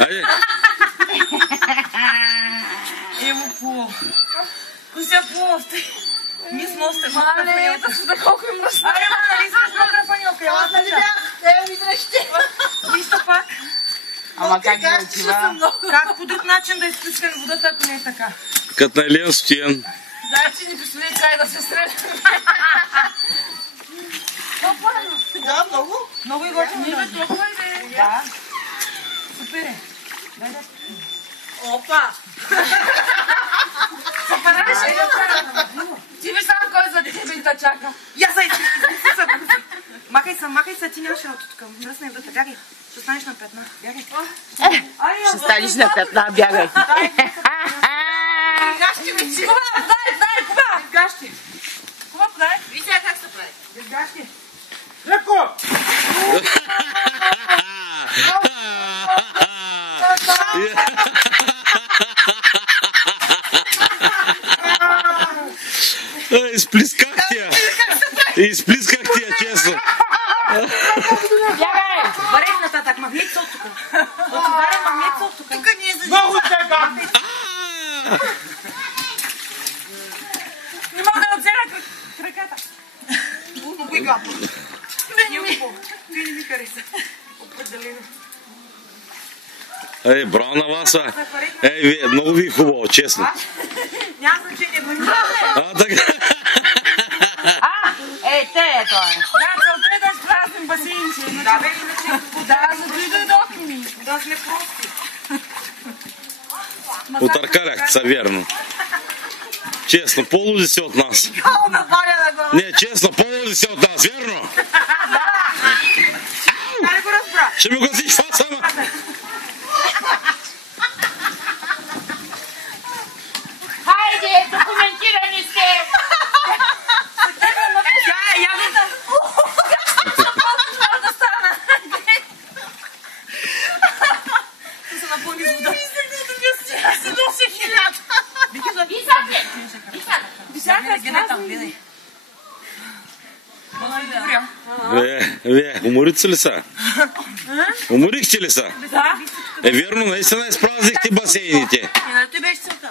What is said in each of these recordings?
Айде. Ево плов. Кося плов. Ми сме още Мале, ето се да колко им мръсна. Айде, нали искаш макра фанилка? Ела да бях. Ева ми дръжте. Нищо пак. Ама как да отива? Как по друг начин да изпускаме водата, ако не е така? Като на Елен Стоян. Дай, че ни представи край да се срещаме. Да, много. Много и готино. Не бе, толкова и бе. Да. Супер е. Дай да. Опа! Съпараш ли го? Ти виж само кой за тебе да чака. Я зай! Махай се, ти нямаш работа тук. Мръсна и вътре, бягай. Ще станеш на петна. Бягай. Ще станеш на петна, бягай. Гащи ми си. Куба! Гащи. Куба подай. Виж сега как се прави. Гащи. Леко! Изплисках тя. Изплисках тя, честно. Бягай! Варей нататък, магнит са от тук. Отварям магнит са от тук. Тук не е за Много тега! Не мога да отзера краката. Много и гадно. Ти не ми хареса. Определено. Браво на вас, много ви е хубаво, честно. Няма значение, го няма. Така. Те е той. Да, целта е да изпразним басейнче. Да, бе, иначе Да, за да дойдохме ми. да сме прости. Отъркалях се, верно. Честно, по-луди си от нас. Кало наваля да го. Не, честно, по-луди си от нас, верно? Дай го разбра. Ще ми гасиш фаса, ама. Хайде, документирани сте! Я виждам. Това да стана! Се напълни с вода. Се носи хилята! Гледай. Уморите ли са? Уморихте ли са? Да. Верно, наистина изпразнихте басейните. Той беше целта.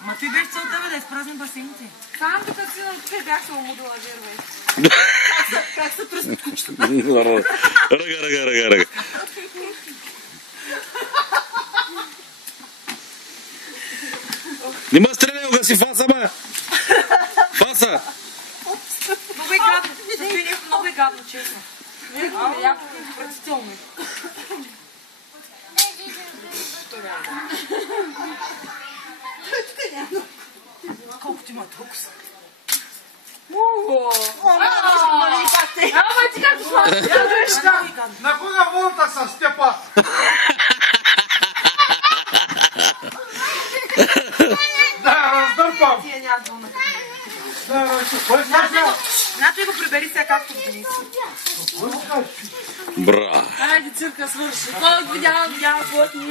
Ма той беше целта, бе, да изпразним басейните. Само докато си на тук бях се умудила, вервай. Как се пръскат кучета? Ръга. Нима стреляй, гаси фаса, бе! Фаса! Много е гадно. Много е гадно, честно. Яко Отвратително е. Колко ти има толкова? Ама ти как това? На кога волта са Степа? Да, раздърпам! Тия няма двуна. Да, Нато и го прибери сега както Денис. Бра! Хайде, цирка свърши. Кой видява плътни?